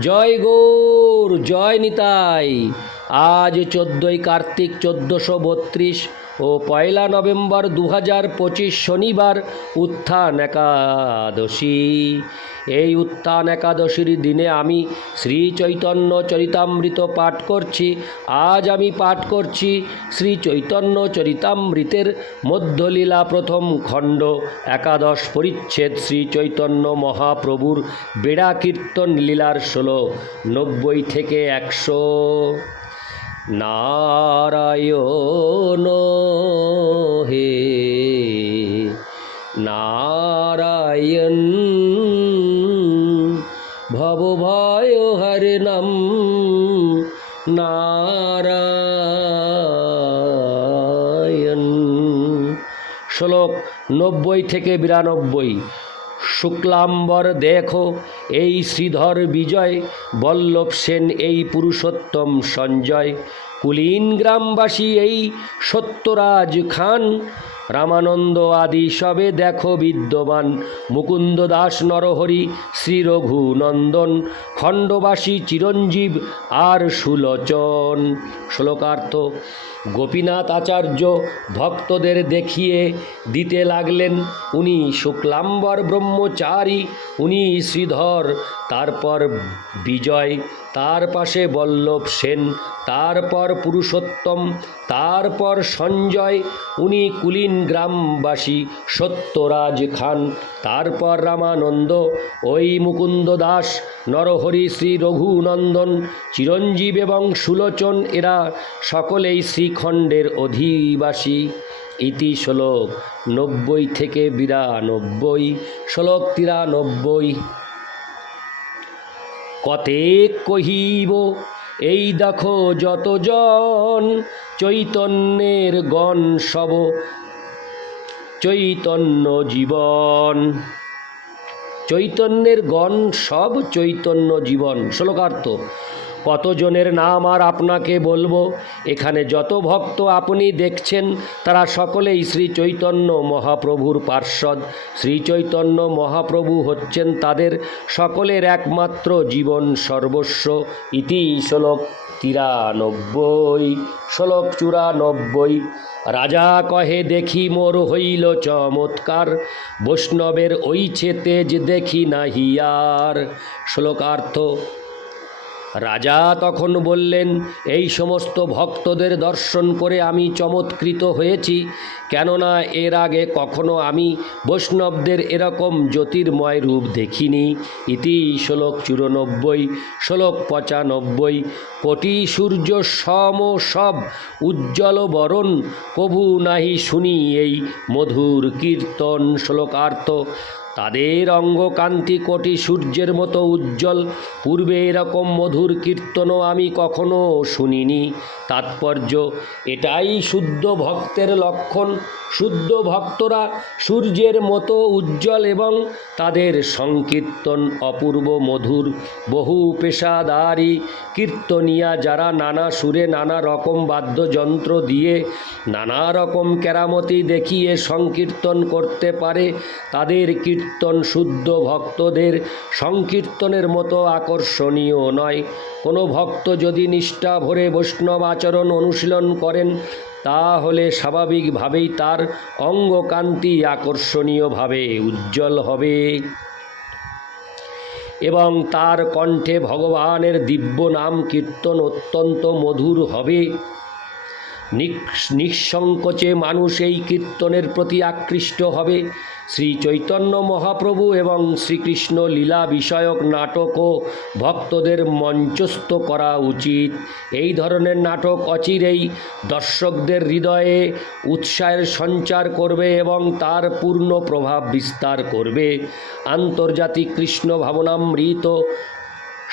জয় গৌর জয় নিতাই। আজ চোদ্দই কার্তিক চোদ্দোশো বত্রিশ। ও পয়লা নভেম্বর দু হাজার পঁচিশ শনিবার উত্থান একাদশী। এই উত্থান একাদশীর দিনে আমি শ্রী চৈতন্য চরিতামৃত পাঠ করছি। আজ আমি পাঠ করছি শ্রী চৈতন্য চরিতামৃতের মধ্যলীলা প্রথম খণ্ড। একাদশ পরিচ্ছেদ শ্রী চৈতন্য মহাপ্রভুর বেড়া কীর্তন লীলার ষোলো, নব্বই থেকে একশো। নারায়ণ হে নারায়ণ ভব ভয় হরে নাম নারায়ণ। শ্লোক নব্বই থেকে বিরানব্বই। শুক্লাম্বর দেখো, এই শ্রীধর বিজয়, বল্লভ সেন এই পুরুষোত্তম সঞ্জয়। কুলীন গ্রামবাসী এই সত্যরাজ খান, রামানন্দ আদি সবে দেখো বিদ্যমান। মুকুন্দ দাস নরহরি শ্রী রঘুনন্দন, খণ্ডবাসী চিরঞ্জীব আর সুলোচন। শ্লোকার্থ গোপীনাথ আচার্য ভক্তদের দেখিয়ে দিতে লাগলেন। উনি শুক্লাম্বর ব্রহ্মচারী, উনি শ্রীধর, তারপর বিজয়, তার পাশে বল্লভ সেন, তারপর পুরুষোত্তম, তারপর সঞ্জয়, উনি কুলীন গ্রামবাসী সত্যরাজ খান, তারপর রামানন্দ, ওই মুকুন্দ দাস নরহরি শ্রী রঘুনন্দন, চিরঞ্জীব এবং সুলোচন এরা সকলেই শ্রীখণ্ডের অধিবাসী। ইতি শ্লোক নব্বই থেকে বিরানব্বই, শ্লোক তিরানব্বই। কতেক কহিব, এই দেখো যতজন চৈতন্যের গণ সব, চৈতন্য জীবন। চৈতন্যের গণ সব চৈতন্য জীবন। শ্লোকার্থ কতজনের নাম আর আপনাকে বলব? এখানে যত ভক্ত আপনি দেখছেন, তারা সকলেই শ্রী চৈতন্য মহাপ্রভুর পার্ষদ শ্রী চৈতন্য মহাপ্রভু হচ্ছেন তাদের সকলের একমাত্র জীবন সর্বস্ব। ইতি শ্লোক তিরানব্বই, শ্লোক চুরানব্বই। রাজা কহে, দেখি মোর হইল চমৎকার। বৈষ্ণবের ওইছে তেজ দেখি না হিয়ার শ্লোকার্থ রাজা তখন বললেন, এই সমস্ত ভক্তদের দর্শন করে আমি চমৎকৃত হয়েছি, কেননা এর আগে কখনো আমি বৈষ্ণবদের এরকম জ্যোতির্ময় রূপ দেখিনি। ইতি শ্লোক চুরানব্বই, শ্লোক পঁচানব্বই, কোটি সূর্য সম সব, উজ্জ্বল বরণ কভু নাহি শুনি এই মধুর কীর্তন শ্লোকার্থ। তাদের অঙ্গকান্তি কোটি সূর্যের মতো উজ্জ্বল। পূর্বে এরকম মধুর কীর্তনও আমি কখনো শুনিনি। তাৎপর্য, এটাই শুদ্ধ ভক্তের লক্ষণ। শুদ্ধ ভক্তরা সূর্যের মতো উজ্জ্বল এবং তাদের সংকীর্তন অপূর্ব মধুর। বহু পেশাদারি কীর্তনিয়া যারা নানা সুরে নানা রকম বাদ্যযন্ত্র দিয়ে নানা রকম কেরামতি দেখিয়ে সংকীর্তন করতে পারে, তাদের কীর্তন শুদ্ধ ভক্তদের সংকীর্তনের মতো আকর্ষণীয় নয়। কোনো ভক্ত যদি নিষ্ঠা ভরে বৈষ্ণব আচরণ অনুশীলন করেন, তাহলে স্বাভাবিকভাবেই তার অঙ্গকান্তি আকর্ষণীয়ভাবে উজ্জ্বল হবে। এবং তার কণ্ঠে ভগবানের দিব্য নাম কীর্তন অত্যন্ত মধুর হবে। নিঃসংকোচে মানুষ এই কীর্তনের প্রতি আকৃষ্ট হবে। শ্রী চৈতন্য মহাপ্রভু এবং শ্রীকৃষ্ণ লীলা বিষয়ক নাটকও ভক্তদের মঞ্চস্থ করা উচিত। এই ধরনের নাটক অচিরেই দর্শকদের হৃদয়ে উৎসাহের সঞ্চার করবে এবং তার পূর্ণ প্রভাব বিস্তার করবে। আন্তর্জাতিক কৃষ্ণ ভাবনামৃত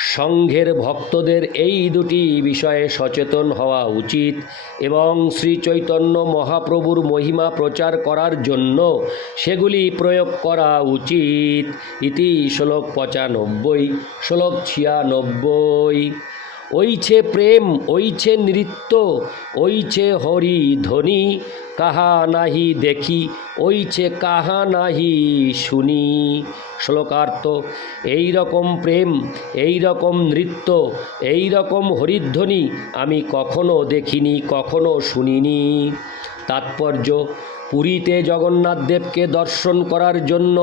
সংঘের ভক্তদের এই দুটি বিষয়ে সচেতন হওয়া উচিত এবং শ্রী চৈতন্য মহাপ্রভুর মহিমা প্রচার করার জন্য সেগুলি প্রয়োগ করা উচিত। ইতি শ্লোক পঁচানব্বই, শ্লোক ছিয়ানব্বই। ওইছে প্রেম ওইছে নৃত্য ওইছে হরি ধ্বনি, কাহা নাহি দেখি ওইছে কাহা নাহি শুনি। শ্লোকার্থ এই রকম প্রেম এই রকম নৃত্য এই রকম হরিধ্বনি আমি কখনো দেখিনি, কখনো শুনিনি। তাৎপর্য পুরীতে জগন্নাথ দেবকে দর্শন করার জন্য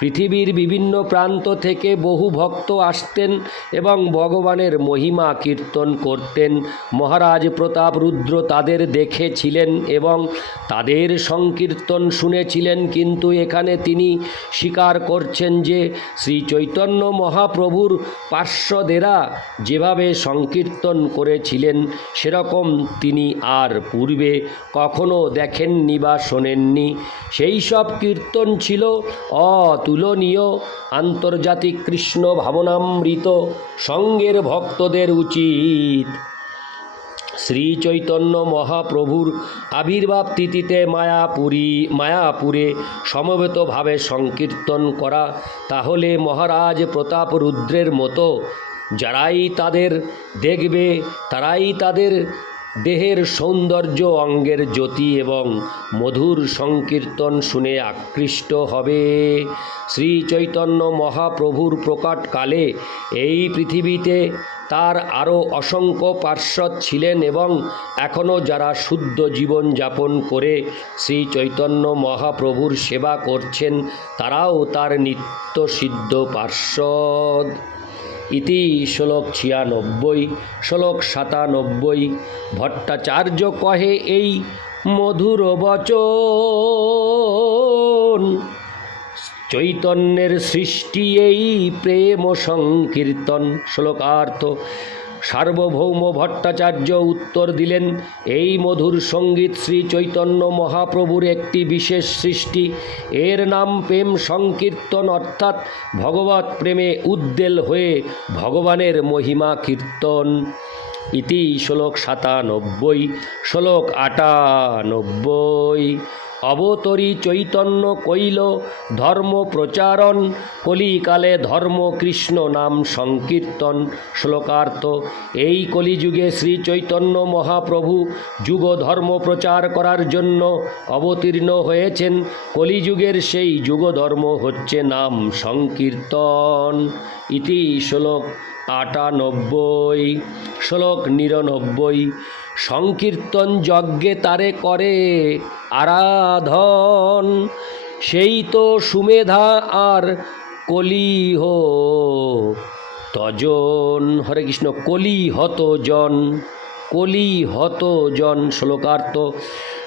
পৃথিবীর বিভিন্ন প্রান্ত থেকে বহু ভক্ত আসতেন এবং ভগবানের মহিমা কীর্তন করতেন। মহারাজ প্রতাপ রুদ্র তাদের দেখেছিলেন এবং তাদের সংকীর্তন শুনেছিলেন, কিন্তু এখানে তিনি স্বীকার করছেন যে শ্রী চৈতন্য মহাপ্রভুর পার্শ্বদেরা যেভাবে সংকীর্তন করেছিলেন, সেরকম তিনি আর পূর্বে কখনো দেখেননি বা শোনেননি সেই সব কীর্তন ছিল অতুলনীয়। আন্তর্জাতিক কৃষ্ণ ভাবনামৃত সঙ্গের ভক্তদের উচিত। শ্রী চৈতন্য মহাপ্রভুর আবির্ভাব তিথিতে মায়াপুরী, মায়াপুরে সমবেতভাবে সংকীর্তন করা। তাহলে মহারাজ প্রতাপ রুদ্রের মতো, যারাই তাদের দেখবে, তারাই তাদের দেহের সৌন্দর্য অঙ্গের জ্যোতি এবং মধুর সংকীর্তন শুনে আকৃষ্ট হবে। শ্রী চৈতন্য মহাপ্রভুর প্রকটকালে এই পৃথিবীতে তার আরও অসংখ্য পার্শ্বদ ছিলেন এবং এখনও যারা শুদ্ধ জীবন যাপন করে শ্রী চৈতন্য মহাপ্রভুর সেবা করছেন, তারাও তার নিত্য সিদ্ধ পার্শ্বদ। ইতি শ্লোক ছিয়ানব্বই, শ্লোক সাতানব্বই। ভট্টাচার্য কহে এই মধুর বচন, চৈতন্যের সৃষ্টি এই প্রেম সংকীর্তন। শ্লোকার্থ সার্বভৌম ভট্টাচার্য উত্তর দিলেন, এই মধুর সংগীত শ্রী চৈতন্য মহাপ্রভুর একটি বিশেষ সৃষ্টি। এর নাম প্রেম সংকীর্তন, অর্থাৎ ভগবত প্রেমে উদ্দেল হয়ে ভগবানের মহিমা কীর্তন। ইতি শ্লোক সাতানব্বই, শ্লোক আটানব্বই। অবতরী চৈতন্য কৈল, ধর্ম প্রচারণ, কলিকালে ধর্ম কৃষ্ণ নাম সংকীর্তন, শ্লোকার্থ। এই কলিযুগে শ্রী চৈতন্য মহাপ্রভু যুগ ধর্ম প্রচার করার জন্য অবতীর্ণ হয়েছেন। কলিযুগের সেই যুগ ধর্ম হচ্ছে নাম সংকীর্তন। ইতি শ্লোক আটানব্বই। শ্লোক নিরানব্বই। সংকীর্তন যজ্ঞে তারে করে আরাধন। সেই তো সুমেধা আর কলিহ তজন। হরে কৃষ্ণ, কলিহত জন কলিহত জন শ্লোকার্থ।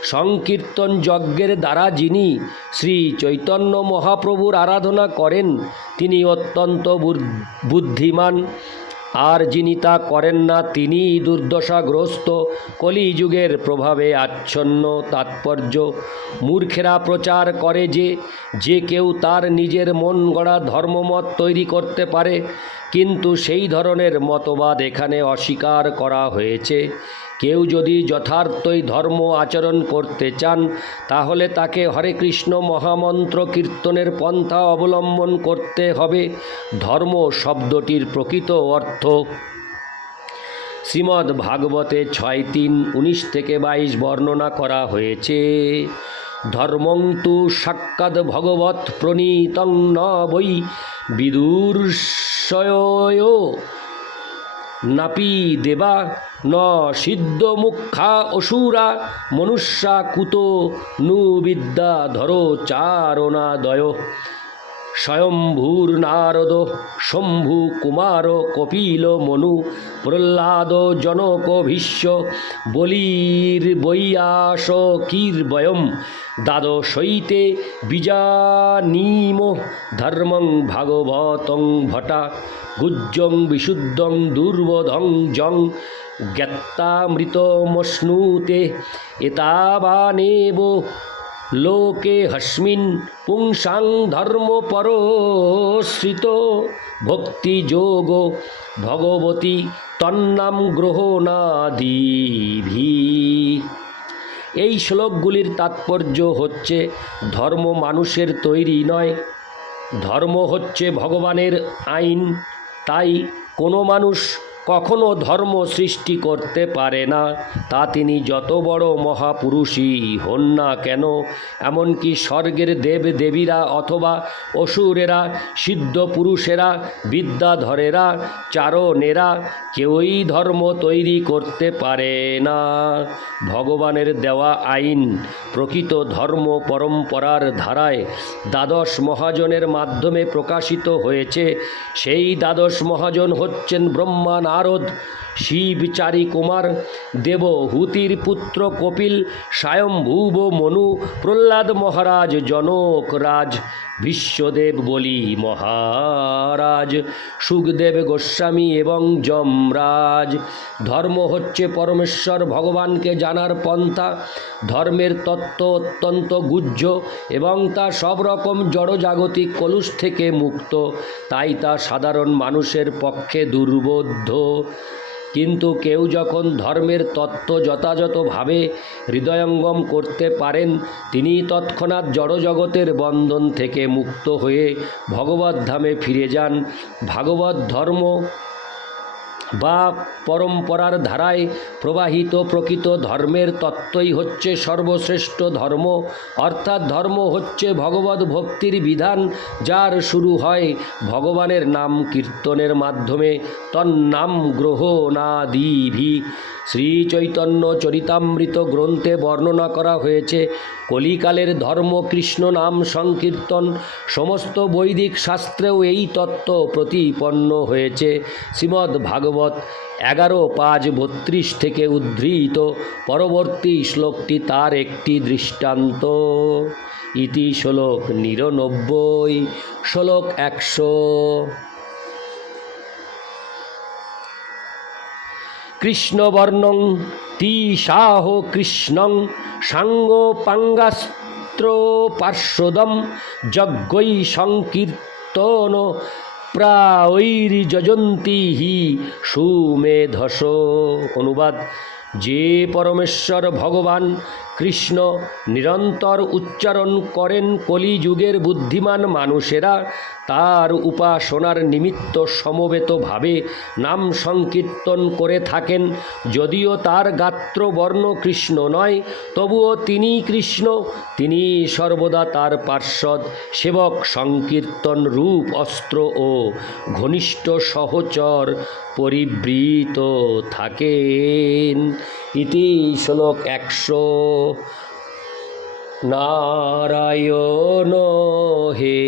সংকীর্তন যজ্ঞের দ্বারা যিনি শ্রী চৈতন্য মহাপ্রভুর আরাধনা করেন, তিনি অত্যন্ত বুদ্ধিমান। আর যিনি তা করেন না তিনি দুর্দশাগ্রস্ত। কলিযুগের প্রভাবে আচ্ছন্ন, তাৎপর্য। মূর্খেরা প্রচার করে যে যে কেউ তার নিজের মন গড়া ধর্মমত তৈরি করতে পারে। কিন্তু সেই ধরনের মতবাদ এখানে অস্বীকার করা হয়েছে। কেউ যদি যথার্থই ধর্ম আচরণ করতে চান, তাহলে তাকে হরে কৃষ্ণ মহামন্ত্র কীর্তনের পন্থা অবলম্বন করতে হবে। ধর্ম শব্দটির প্রকৃত অর্থ। শ্রীমদ্ ভাগবতে ছয় তিন উনিশ থেকে বাইশ বর্ণনা করা হয়েছে। ধর্মং তু সাক্ষাৎ ভগবৎ প্রণীতং ন বৈ বিদুর্ষয় নাপি দেবা ন সিদ্ধ মুখা অসুরা মনুষ্যা কুতো নু বিদ্যা ধরো চারণাদয়। স্বয়ম্ভূর নারদ শম্ভু কুমার, কপিল মনু, প্রহ্লাদ জনক ভীষ্ম, বলির বৈয়াস কীর্বয়ম, দ্বাদশৈতে বীজানীম, ধর্মং ভাগবতং ভটা, গুজ্জং বিশুদ্ধং দুর্বোধং জং, জ্ঞাত্তামৃতমশ্নুতে, এতাবানেব লোকে হস্মিন পুংসাং ধর্ম পরশ্রিত। ভক্তিযোগ ভগবতী তন্নাম গ্রহণাদিভি। এই শ্লোকগুলির তাৎপর্য হচ্ছে ধর্ম মানুষের তৈরি নয়। ধর্ম হচ্ছে ভগবানের আইন, তাই কোনো মানুষ কখনো ধর্ম সৃষ্টি করতে পারে না। তা তিনি যত বড় মহাপুরুষই হন না কেন, এমনকি স্বর্গের দেব দেবীরা অথবা অসুরেরা, সিদ্ধ পুরুষেরা, বিদ্যাধরেরা, চারণেরা কেউই ধর্ম তৈরি করতে পারে না। ভগবানের দেওয়া আইন, প্রকৃত ধর্ম পরম্পরার ধারায় দ্বাদশ মহাজনের মাধ্যমে প্রকাশিত হয়েছে। সেই দ্বাদশ মহাজন হচ্ছেন ব্রহ্মা आरोध। শিবচারী কুমার, দেবহুতির পুত্র কপিল, স্বয়ম্ভুব মনু, প্রহ্লাদ মহারাজ, জনক রাজ, বিশ্বদেব বলি মহারাজ, সুখদেব গোস্বামী এবং যমরাজ। ধর্ম হচ্ছে পরমেশ্বর, ভগবানকে জানার পন্থা। ধর্মের তত্ত্ব অত্যন্ত গুহ্য এবং তা সব রকম জড়জাগতিক কলুষ থেকে মুক্ত। তাই তা সাধারণ মানুষের পক্ষে দুর্বোধ্য। কিন্তু কেউ যখন ধর্মের তত্ত্ব যথাযথভাবে হৃদয়ঙ্গম করতে পারেন তিনি তৎক্ষণাৎ জড়জগতের বন্ধন থেকে মুক্ত হয়ে ভগবত ধামে ফিরে যান। ভাগবত ধর্ম বা পরম্পরার ধারায় প্রবাহিত প্রকৃত ধর্মের তত্ত্বই হচ্ছে সর্বশ্রেষ্ঠ ধর্ম, অর্থাৎ ধর্ম হচ্ছে ভগবত ভক্তির বিধান যার শুরু হয় ভগবানের নাম কীর্তনের মাধ্যমে। তন্নাম গ্রহণাদিভি। শ্রী চৈতন্য চরিতামৃত গ্রন্থে বর্ণনা করা হয়েছে, কলিকালের ধর্ম কৃষ্ণ নাম সংকীর্তন, সমস্ত বৈদিক শাস্ত্রেও এই তত্ত্ব প্রতিপন্ন হয়েছে। শ্রীমদ্ ভাগবত এগারো পাঁচ বত্রিশ থেকে উদ্ধৃত। পরবর্তী শ্লোকটি তার একটি দৃষ্টান্ত। ইতি শ্লোক নিরানব্বই, শ্লোক একশো। কৃষ্ণবর্ণং তিসাহ কৃষ্ণং সাঙ্গ পাঙ্গাস্ত্র পার্শ্বদম যজ্ঞৈ সংকীর্তন প্রায়ৈর্যজন্তি হি সুমেধস অনুবাদ যে পরমেশ্বর ভগবান কৃষ্ণ নিরন্তর উচ্চারণ করেন কলিযুগের বুদ্ধিমান মানুষেরা। তার উপাসনার নিমিত্ত সমবেতভাবে নাম সংকীর্তন করে থাকেন। যদিও তার গাত্রবর্ণ কৃষ্ণ নয়, তবুও তিনি কৃষ্ণ। তিনি সর্বদা তার পার্শ্বদ, সেবক, সংকীর্তন রূপ, অস্ত্র ও ঘনিষ্ঠ সহচর পরিবৃত থাকেন। ইতি শ্লোক একশো নারায়ণ হে